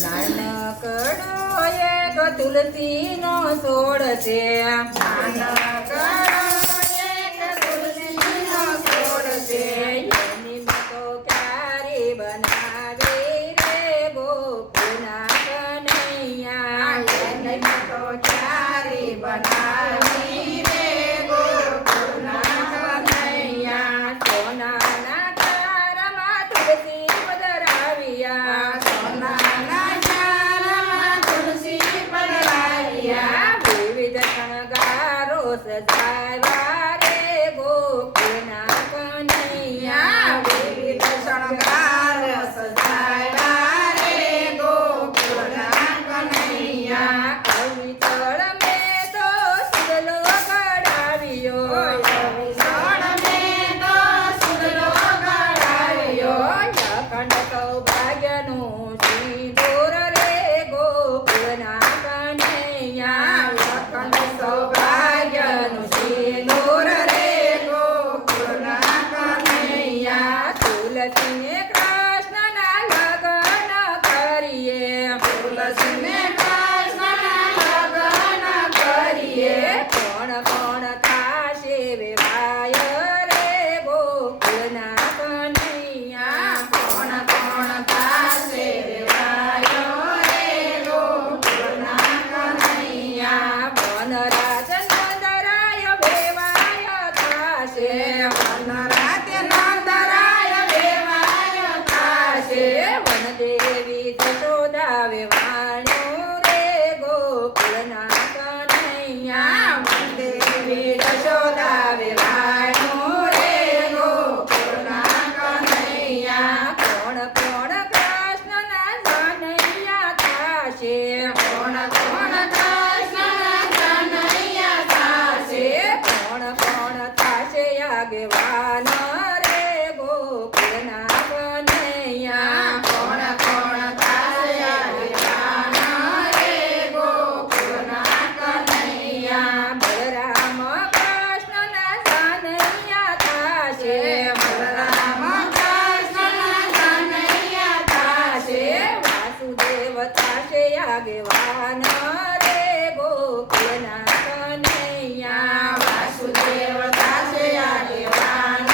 નાનકડો એક તુલસીનો છોડ છે. નાનકડો એક તુલસીનો છોડ છે. એની મેં તો ક્યારી બનાવી રે ગોપીના કનૈયા. એની મેં તો ક્યારી બનાવી રે ગોપીના કનૈયા. સોનાના તારામાં તુલસી પધરાવ્યા. સજાવ્યા રે ગોપીના કનૈયા. વિવિધ શણગાર સજાવ્યા રે ગોપીના કનૈયા. અવિતળ મેં તો સુદલો કઢાવ્યો. અવિતળ મેં તો સુદલો કઢાવ્યો. અખંડ સૌભાગ્યનું સિંદૂર રે ગોપીના કનૈયા. અખંડ સૌભાગ્યનું સિંદૂર રે ગોકુળના કનૈયા. તુલસીને કૃષ્ણના લગ્ન કરીએ. તુલસીને કૃષ્ણના લગ્ન કરીએ. કોણ કોણ થાશે વિવાય રે ગોકુળના કનૈયા. કોણ કોણ થાશે વિવાય રે ગોકુળના કનૈયા. વનરાજ નંદરાય વેવાય થાશે. વનરાજ નંદરાય વેવાય થાશે. વનદેવી જશોદા વેવાણ્યું રે ગોકુળના કનૈયા. વનદેવી જશોદા વેવાણ્યું રે ગોકુળના કનૈયા. કોણ કોણ કૃષ્ણના કનૈયા થાશે. કોણ કોણ કોણ થાશે આગેવાન રે ગોકુળના કનૈયા. કોણ કોણ થાશે આગેવાન રે ગોકુળના કનૈયા. બલરામ કૃષ્ણના કનૈયા થાશે. બલરામ કૃષ્ણના કનૈયા થાશે. વાસુદેવ થાશે આગેવાન રે ગોકુળના કનૈયા. વાસુદેવ થાશે આગેવાન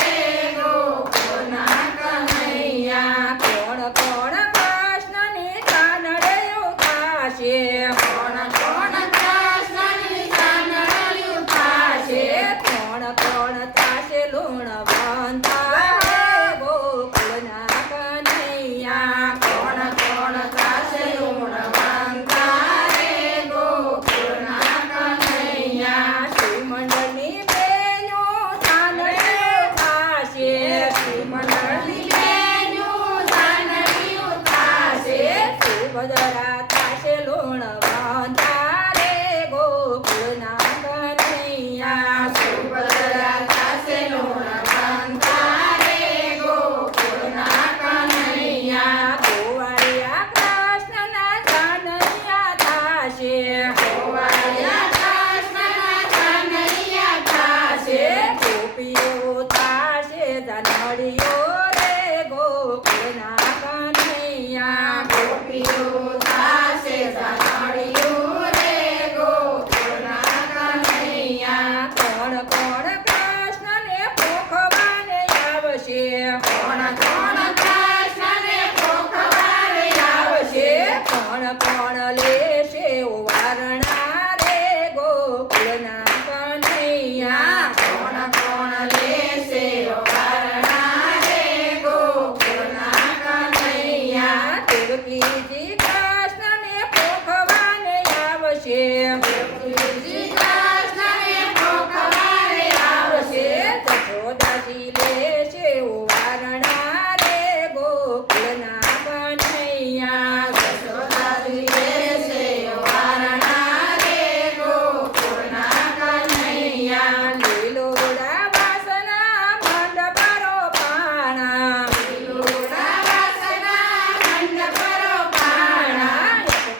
રે ગોકુળના કનૈયા. કોણ કોણ કૃષ્ણની કાનડિયું થાશે. કોણ કોણ કૃષ્ણની કાનડિયું થાશે. કોણ કોણ થાશે લુણવંતા રે ગોકુળના કનૈયા. કોણ કોણ થાશે લુણવંતા રે ગોકુળના કનૈયા. શ્રીમંડળની બેનું કાનડિયું થાશે. શ્રીમંડળની બેનું કાનડિયું થાશે. સુભદ્રા થાશે લુણવંતા રે ગોકુળના કનૈયા. સુભદ્રા થાશે લુણવંતા રે ગોકુળના કનૈયા. ગોવાળિયા કૃષ્ણના કનૈયા થાશે. ગોવાળિયા કૃષ્ણના કનૈયા થાશે. ગોપીઓ થાશે ધનડીઓ રે ગોકુળના કનૈયા. ગોપીઓ થાશે ધનડીઓ રે ગોકુળના કનૈયા. કોણ કોણ કૃષ્ણને પોખવાને આવશે. કોણ કોણ કૃષ્ણને પોખવાને આવશે. કોણ કોણ લેશે વારણા રે ગોકુળના કનૈયા. કોણ કોણ લેશે વારણા રે ગોકુળના કનૈયા. દેવકીજી કૃષ્ણને પોખવાને આવશે. દેવકીજી કૃષ્ણને પોખવાને આવશે. જશોદાજી લેશે વારણા રે ગોકુળના કનૈયા. જશોદાજી લેશે વારણા રે ગોકુળના કનૈયા. લીલોડા વાસના મંડપરો પાણા. લીલોડા વાસના મંડપરો પાણા.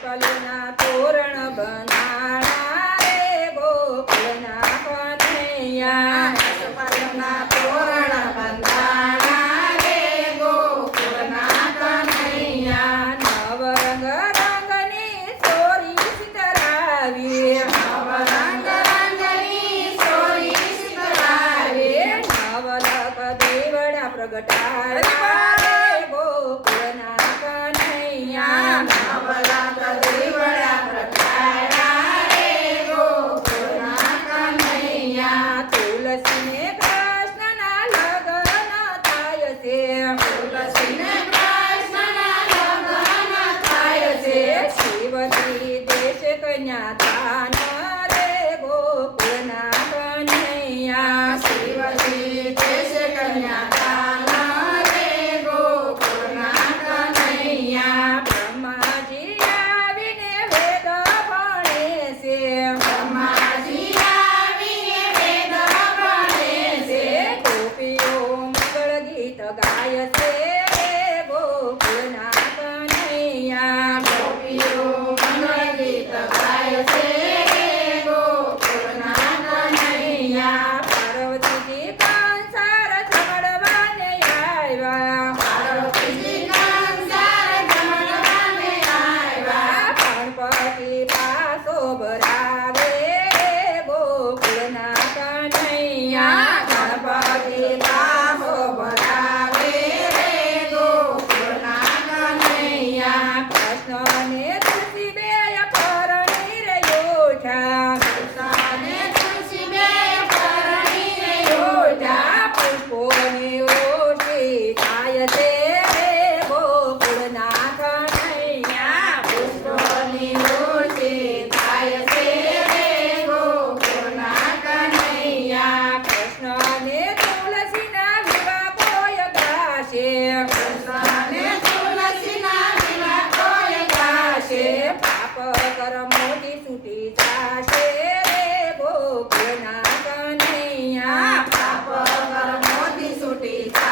કલના તોરણ બનાણા રે ગોકુળના કનૈયા. કલના તોરણ બંધાણા રે ગોકુળના કનૈયા. કન્યા દાન રે ગોકુળના કનૈયા શિવજી દેશ કન્યા દાન રે ગોકુળના કનૈયા બ્રહ્માજી આવીને વેદ ભણે છે બ્રહ્માજી આવીને વેદ ભણે છે ગોપીઓ મંગળ ગીત ગાય છે ગોકુળના કનૈયા ગોપીઓ મંગળ ગીત ગાય છે ગોકુળના કનૈયા પાર્વતીજી કંસાર જમણવાને આવ્યા પાર્વતીજી કંસાર જમણવાને આવ્યા ગણપતિ પાસો ભરાવે ગોકુળના કનૈયા ગણપતિ પાસો ભરાવે રે ગોકુળના કનૈયા કૃષ્ણને તુલસી બે પરણી રે યોઠા કૃષ્ણને તુલસી બે પરણીને યોઢા પુષ્પોની ઓછી થાય છે ગોકુળના કનૈયા પુષ્પોની ઓછી થાય છે રે ગોકુળના કનૈયા કૃષ્ણને તુલસીના વિવાહ કોઈ ગાશે કૃષ્ણને તુલસીના વિવાહ કોઈ ગાશે પાપ કર્મોથી છૂટી જાશે